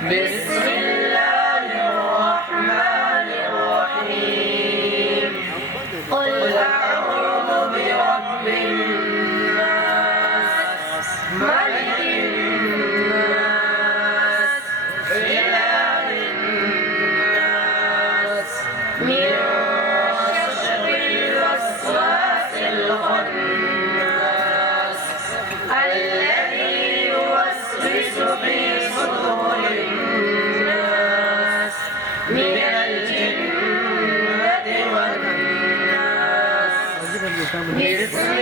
بسم الله الرحمن الرحيم قل أعوذ برب الناس ملك الناس إله الناس من شر الوسواس الخناس الذي يوسوس في صدور الناس من الجنة والناس بسم